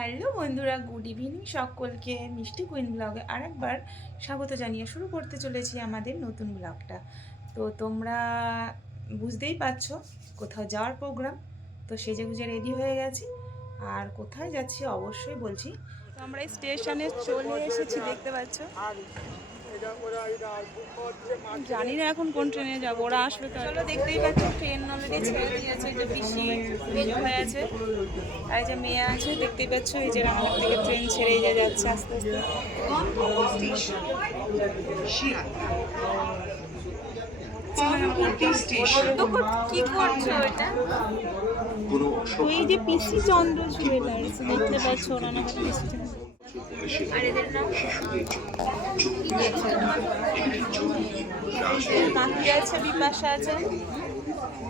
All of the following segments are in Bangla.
হ্যালো বন্ধুরা, গুড ইভিনিং সকলকে। মিষ্টি কুইন ব্লগে আরেকবার স্বাগত জানিয়ে শুরু করতে চলেছি আমাদের নতুন ব্লগটা। তো তোমরা বুঝতেই পারছ, কোথাও যাওয়ার প্রোগ্রাম। তো সেজে গুজে রেডি হয়ে গেছি। আর কোথায় যাচ্ছি অবশ্যই বলছি। তো আমরা স্টেশনে চলে এসেছি, দেখতে পাচ্ছ? জানি না এখন কোন ট্রেনে যাব ওরা আসবে তো চলো দেখতেই পাচ্ছ ট্রেন অলরেডি ছেড়ে দিয়েছে যে পিসি রেডি হয়ে আছে আর এই যে মেয়ে আছে দেখতেই পাচ্ছ এই যে রান্নার থেকে ট্রেন ছেড়ে যে যাচ্ছে আস্তে আস্তে। কি করছ এটা? ওই যে পিসি চন্দ্র জুয়েলার্স দেখতে পাচ্ছ পিসি আর এদের নাম কাকি আছে বিপাশা আছে।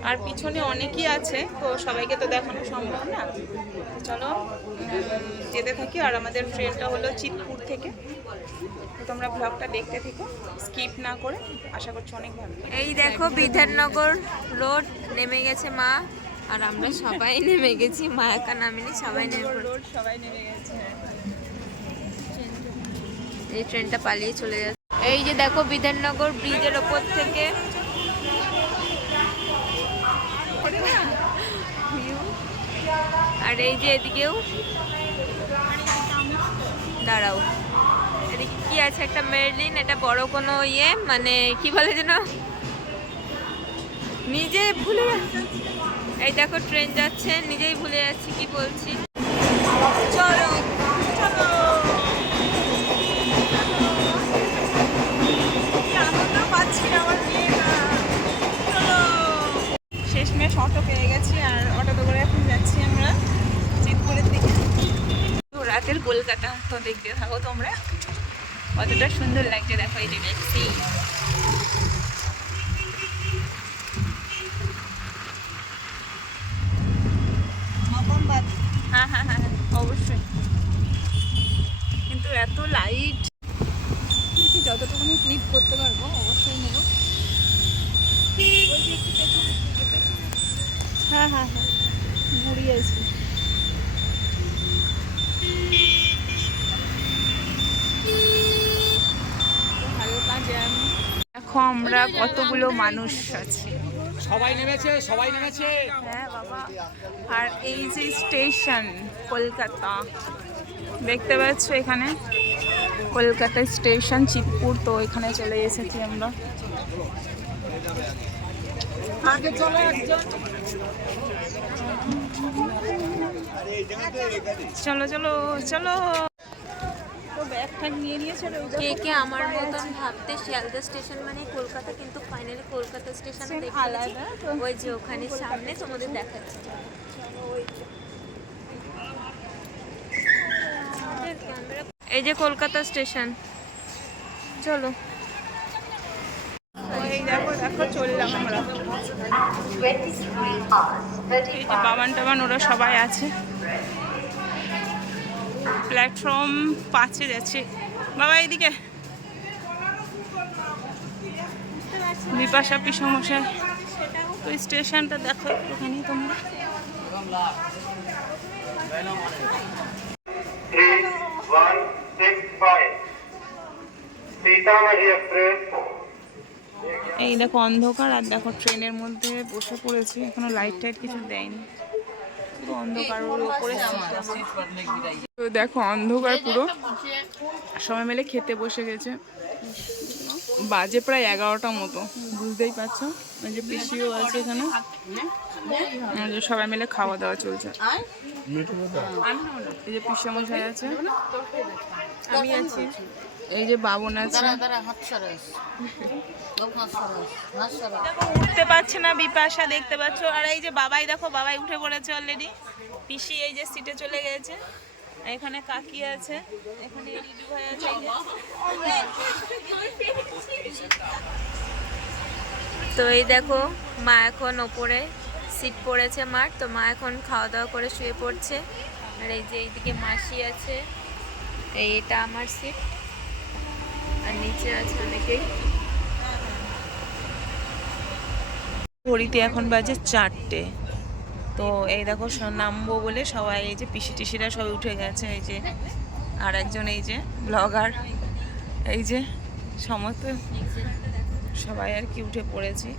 আর পিছনে অনেকেই আছে তো সবাইকে তো দেখানো সম্ভব না। চলো যেতে থাকি। আর আমাদের ট্রেনটা হলো চিতপুর থেকে। তো তোমরা ব্লগটা দেখতে থেকো স্কিপ না করে। আশা করছি অনেক ভালো এই দেখো বিধাননগর রোড নেমে গেছে মা। আর আমরা সবাই নেমে গেছি মা একা নামিনি সবাই নেমে রোড সবাই নেমে গেছে। এই ট্রেনটা পালিয়ে চলে যাচ্ছে। এই যে দেখো বিধাননগর ব্রিজের ওপর থেকে। আর এই যে এদিকেও। দাঁড়াও। এদিকে কি আছে একটা মেরলিন, এটা বড় কোনো ইয়ে মানে কি বলে যেন? নিজে ভুলে এই দেখো, ট্রেন যাচ্ছে, নিজেই ভুলে যাচ্ছি, কি বলছি? চলো চলো। অটো পেয়ে গেছি আর অটোতে করে এখন যাচ্ছি আমরা চিতপুরের দিকে। তো রাতের কলকাতা তো দেখতে থাকো তোমরা। কতটা সুন্দর লাগছে দেখো এই যে দেখছি হ্যাঁ হ্যাঁ হ্যাঁ হ্যাঁ, অবশ্যই। কিন্তু এত লাইট দেখি যতটুকুনি ক্লিপ করতে পারব অবশ্যই নেব। হ্যাঁ হ্যাঁ হ্যাঁ। ঘুরিয়েছি দেখো আমরা কতগুলো মানুষ আছি? সবাই নেমেছে সবাই নেমেছে। হ্যাঁ বাবা। আর এই যে স্টেশন কলকাতা। দেখতে পাচ্ছ এখানে? কলকাতা স্টেশন চিতপুর তো এখানে চলে এসেছি আমরা। আগে চলো একজন। চলো চলো চলো। কে কে আমার মতন ভাবতে শিয়ালদা স্টেশন মানে কলকাতা কিন্তু ফাইনালি কলকাতা স্টেশন আলাদা ওই যে ওখানে সামনে তোমাদের দেখাচ্ছি। এই যে কলকাতা স্টেশন। চলো। যে বাবান টাবান ওরা সবাই আছে। প্ল্যাটফর্ম পাঁচে যাচ্ছে। বাবা, এদিকে। বিপাশা পিসমশাই তো স্টেশনটা দেখো একটুখানি তোমরা। Three, one, six, five. Express. এই দেখো অন্ধকার, আর দেখো ট্রেনের মধ্যে বসে পড়েছি। এখনও লাইট টাইট কিছু দেয়নি। অন্ধকার উপরে দেখো অন্ধকার পুরো। সবাই মিলে খেতে বসে গেছে। বাজে প্রায় এগারোটা মতো। বুঝতেই পারছ? ওই যে পিসিও আছে এখানে। সবাই মিলে খাওয়া দাওয়া চলছে। এই যে পিসে মশাই আছে। আমি আছি। এই যে বাবন আছে। উঠতে পারছে না বিপাশা দেখতে পাচ্ছ? আর এই যে বাবাই দেখো বাবাই উঠে পড়েছে অলরেডি পিসি এই যে সিটে চলে গেছে। এখানে কাকি আছে, এখানে দিদু ভাই আছে। তো এই দেখো, মা এখন ওপরে সিট পড়েছে মার, তো মা এখন খাওয়া দাওয়া করে শুয়ে পড়ছে। আর এই যে এইদিকে মাসি আছে, এই এটা আমার সিট, আর নিচে আছে অনেকেই। ঘড়িতে এখন বাজে চারটে। তো এই দেখো নামবো বলে সবাই এই যে পিসি টিসিরা সবাই উঠে গেছে এই যে আর একজন এই যে ব্লগার এই যে সমস্ত সবাই আর কি উঠে পড়েছি।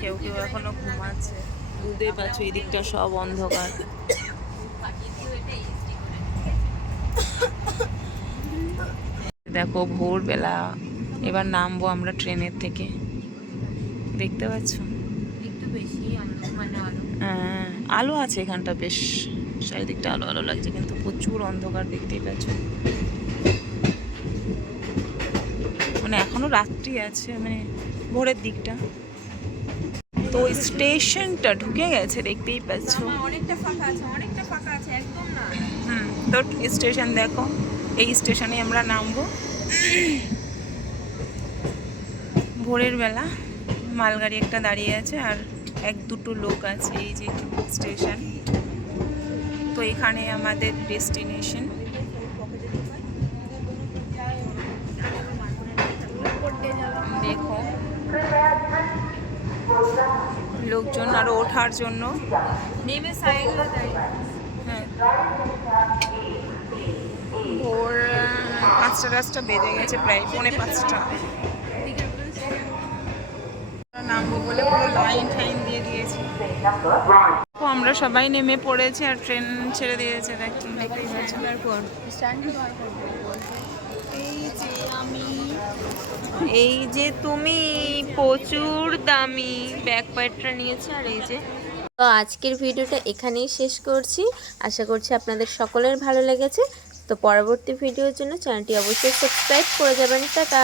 কেউ কেউ এখনও ঘুমাচ্ছে। বুঝতেই পারছ এই দিকটা সব অন্ধকার। দেখো ভোরবেলা এবার নামবো আমরা ট্রেনের থেকে। দেখতে পাচ্ছ? একটু বেশি মানে হ্যাঁ, আলো আছে এখানটা বেশ চারিদিকটা আলো আলো লাগছে কিন্তু প্রচুর অন্ধকার দেখতেই পাচ্ছ। মানে এখনও রাত্রি আছে মানে ভোরের দিকটা। তো স্টেশনটা ঢুকে গেছে দেখতেই পাচ্ছ। অনেকটা ফাঁকা আছে অনেকটা ফাঁকা আছে একদম না। হুম তো স্টেশন দেখো এই স্টেশনে আমরা নামবো। ভোরের বেলা মালগাড়ি একটা দাঁড়িয়ে আছে আর এক দুটো লোক আছে এই যে স্টেশন। তো এখানে আমাদের ডেস্টিনেশন। দেখো। লোকজন আরও ওঠার জন্য। নেমে হ্যাঁ। ভোর পাঁচটা টাচটা বেজে গেছে প্রায় পৌনে পাঁচটা। নামবো বলে পুরো লাইন তো আমরা সবাই নেমে পড়েছি আর ট্রেন ছেড়ে দিয়েছে দেখি দেখতেই পাচ্ছ। পর। এই যে আমি এই যে তুমি প্রচুর দামি ব্যাগ প্যাডটা নিয়েছে আর এই যে। তো আজকের ভিডিওটা এখানেই শেষ করছি। আশা করছি আপনাদের সকলের ভালো লেগেছে। তো পরবর্তী ভিডিওর জন্য চ্যানেলটি অবশ্যই সাবস্ক্রাইব করে যাবেন। টাটা।